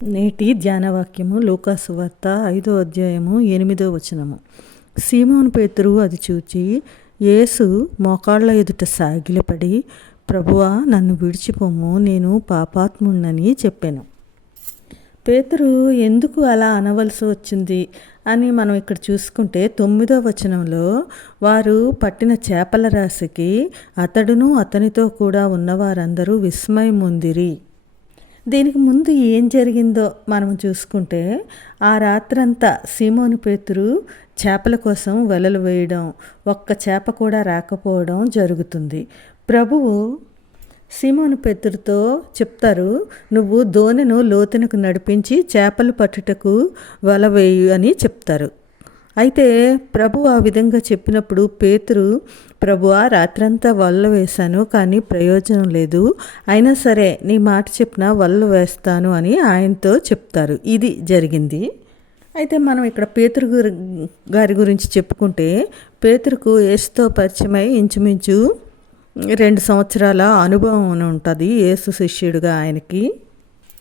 నేటి ధ్యానవాక్యము లూకాసు వార్త 5వ అధ్యాయము 8వ వచనము. సీమోను పేతురు అది చూచి యేసు మోకాళ్ళ ఎదుట సాగిలపడి, ప్రభువా, నన్ను విడిచిపోము, నేను పాపాత్ముణ్ణని చెప్పాను. పేతురు ఎందుకు అలా అనవలసి వచ్చింది అని మనం ఇక్కడ చూసుకుంటే 9వ వచనంలో వారు పట్టిన చేపల రాశికి అతడును అతనితో కూడా ఉన్నవారందరూ విస్మయముందిరి. దీనికి ముందు ఏం జరిగిందో మనం చూసుకుంటే, ఆ రాత్రంతా సీమోను పేతురు చేపల కోసం వలలు వేయడం, ఒక్క చేప కూడా రాకపోవడం జరుగుతుంది. ప్రభువు సీమోను పేతురుతో చెప్తారు, నువ్వు దోణిను లోతునకు నడిపించి చేపలు పట్టుటకు వల వేయు అని చెప్తారు. అయితే ప్రభు ఆ విధంగా చెప్పినప్పుడు పేతురు, ప్రభువా, రాత్రంతా వలలు వేశాను, కానీ ప్రయోజనం లేదు, అయినా సరే నీ మాట చెప్పిన వలలు వేస్తాను అని ఆయనతో చెప్తారు. ఇది జరిగింది. అయితే మనం ఇక్కడ పేతురు గారి గురించి చెప్పుకుంటే, పేతురుకు యేసుతో పరిచయమై ఇంచుమించు 2 సంవత్సరాల అనుభవం ఉంటుంది యేసు శిష్యుడిగా. ఆయనకి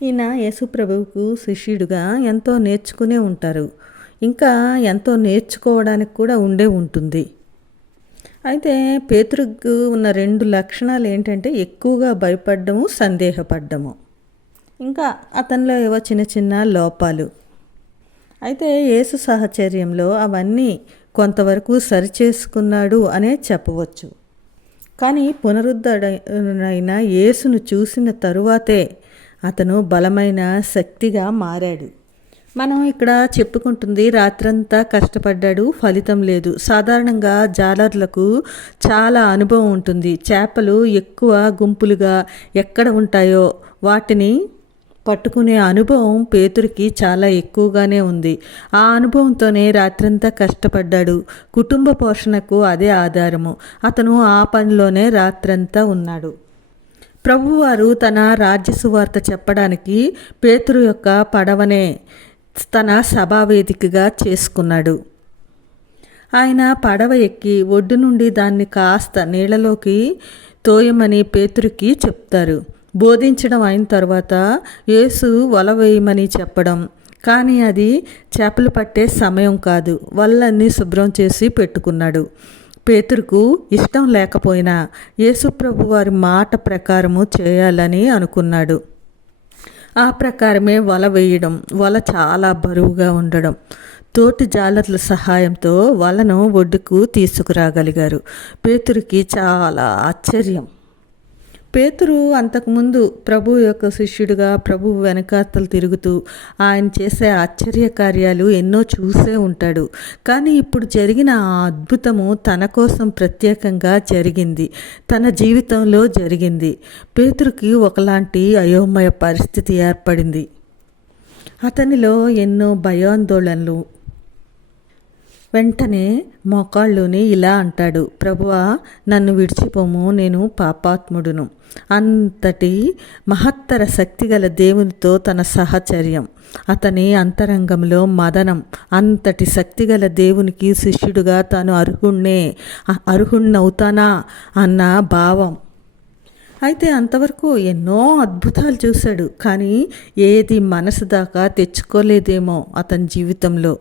ఈయన యేసు ప్రభువుకు శిష్యుడిగా ఎంతో నేర్చుకునే ఉంటారు, ఇంకా ఎంతో నేర్చుకోవడానికి కూడా ఉంటుంది. అయితే పేతురుకు ఉన్న 2 లక్షణాలు ఏంటంటే, ఎక్కువగా భయపడ్డము, సందేహపడ్డము, ఇంకా అతనిలో ఏవో చిన్న చిన్న లోపాలు. అయితే యేసు సాహచర్యంలో అవన్నీ కొంతవరకు సరిచేసుకున్నాడు అనే చెప్పవచ్చు. కానీ పునరుద్ధరణైన యేసును చూసిన తరువాతే అతను బలమైన శక్తిగా మారాడు. మనం ఇక్కడ చెప్పుకుంటుంది రాత్రంతా కష్టపడ్డాడు, ఫలితం లేదు. సాధారణంగా జాలర్లకు చాలా అనుభవం ఉంటుంది. చేపలు ఎక్కువ గుంపులుగా ఎక్కడ ఉంటాయో వాటిని పట్టుకునే అనుభవం పేతురికి చాలా ఎక్కువగానే ఉంది. ఆ అనుభవంతోనే రాత్రంతా కష్టపడ్డాడు. కుటుంబ పోషణకు అదే ఆధారము. అతను ఆ పనిలోనే రాత్రంతా ఉన్నాడు. ప్రభువారు తన రాజ్య సువార్త చెప్పడానికి పేతురు యొక్క పడవనే తన సభావేదికగా చేసుకున్నాడు. ఆయన పడవ ఎక్కి ఒడ్డు నుండి దాన్ని కాస్త నీళ్లలోకి తోయమని పేతురికి చెప్తారు. బోధించడం అయిన తర్వాత యేసు వల వేయమని చెప్పడం, కానీ అది చేపలు పట్టే సమయం కాదు. వలలన్నీ శుభ్రం చేసి పెట్టుకున్నాడు. పేతురుకు ఇష్టం లేకపోయినా యేసుప్రభు వారి మాట ప్రకారము చేయాలని అనుకున్నాడు. ఆ ప్రకారమే వల వేయడం, వల చాలా బరువుగా ఉండడం, తోటి జాలర్ల సహాయంతో వలను ఒడ్డుకు తీసుకురాగలిగారు. పేతురికి చాలా ఆశ్చర్యం. పేతురు అంతకుముందు ప్రభు యొక్క శిష్యుడిగా ప్రభు వెనకాతలు తిరుగుతూ ఆయన చేసే ఆశ్చర్య కార్యాలు ఎన్నో చూసే ఉంటాడు. కానీ ఇప్పుడు జరిగిన ఆ అద్భుతము తన కోసం ప్రత్యేకంగా జరిగింది, తన జీవితంలో జరిగింది. పేతురుకి ఒకలాంటి అయోమయ పరిస్థితి ఏర్పడింది. అతనిలో ఎన్నో భయాందోళనలు. వెంటనే మోకాళ్ళుని ఇలా అంటాడు, ప్రభువా, నన్ను విడిచిపోము, నేను పాపాత్ముడును. అంతటి మహత్తర శక్తిగల దేవునితో తన సహచర్యం, అతని అంతరంగంలో మదనం. అంతటి శక్తిగల దేవునికి శిష్యుడుగా తాను అర్హుణ్ణవుతానా అన్న భావం. అయితే అంతవరకు ఎన్నో అద్భుతాలు చూశాడు, కానీ ఏది మనసు దాకా తెచ్చుకోలేదేమో అతని జీవితంలో.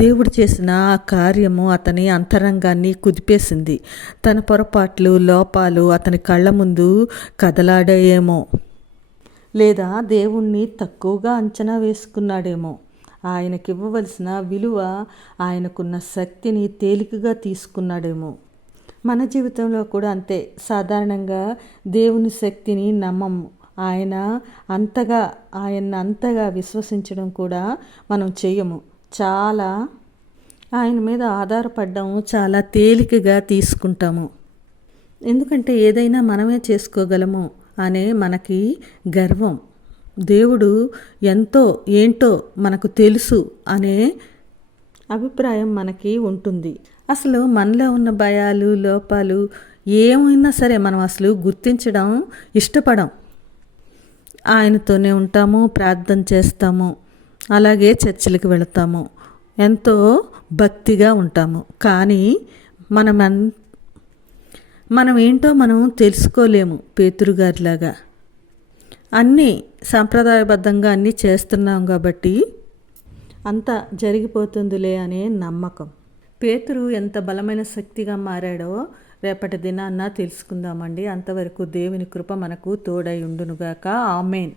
దేవుడు చేసిన ఆ కార్యము అతని అంతరంగాన్ని కుదిపేసింది. తన పొరపాట్లు, లోపాలు అతని కళ్ళ ముందు కదలాడాయేమో, లేదా దేవుణ్ణి తక్కువగా అంచనా వేసుకున్నాడేమో. ఆయనకివ్వవలసిన విలువ, ఆయనకున్న శక్తిని తేలికగా తీసుకున్నాడేమో. మన జీవితంలో కూడా అంతే. సాధారణంగా దేవుని శక్తిని నమ్మము. ఆయన్ని అంతగా విశ్వసించడం కూడా మనం చేయము. చాలా ఆయన మీద ఆధారపడ్డాము, చాలా తేలికగా తీసుకుంటాము. ఎందుకంటే ఏదైనా మనమే చేసుకోగలము అనే మనకి గర్వం. దేవుడు ఎంతో ఏంటో మనకు తెలుసు అనే అభిప్రాయం మనకి ఉంటుంది. అసలు మనలో ఉన్న భయాలు, లోపాలు ఏమైనా సరే మనం అసలు గుర్తించడం ఇష్టపడం. ఆయనతోనే ఉంటాము, ప్రార్థన చేస్తాము, అలాగే చర్చిలకు వెళతాము, ఎంతో భక్తిగా ఉంటాము. కానీ మనం ఏంటో మనం తెలుసుకోలేము పేతురు గారిలాగా. అన్నీ సాంప్రదాయబద్ధంగా అన్నీ చేస్తున్నాం కాబట్టి అంతా జరిగిపోతుందిలే అనే నమ్మకం. పేతురు ఎంత బలమైన శక్తిగా మారాడో రేపటి దినాన్న తెలుసుకుందామండి. అంతవరకు దేవుని కృప మనకు తోడై ఉండునుగాక. ఆమేన్.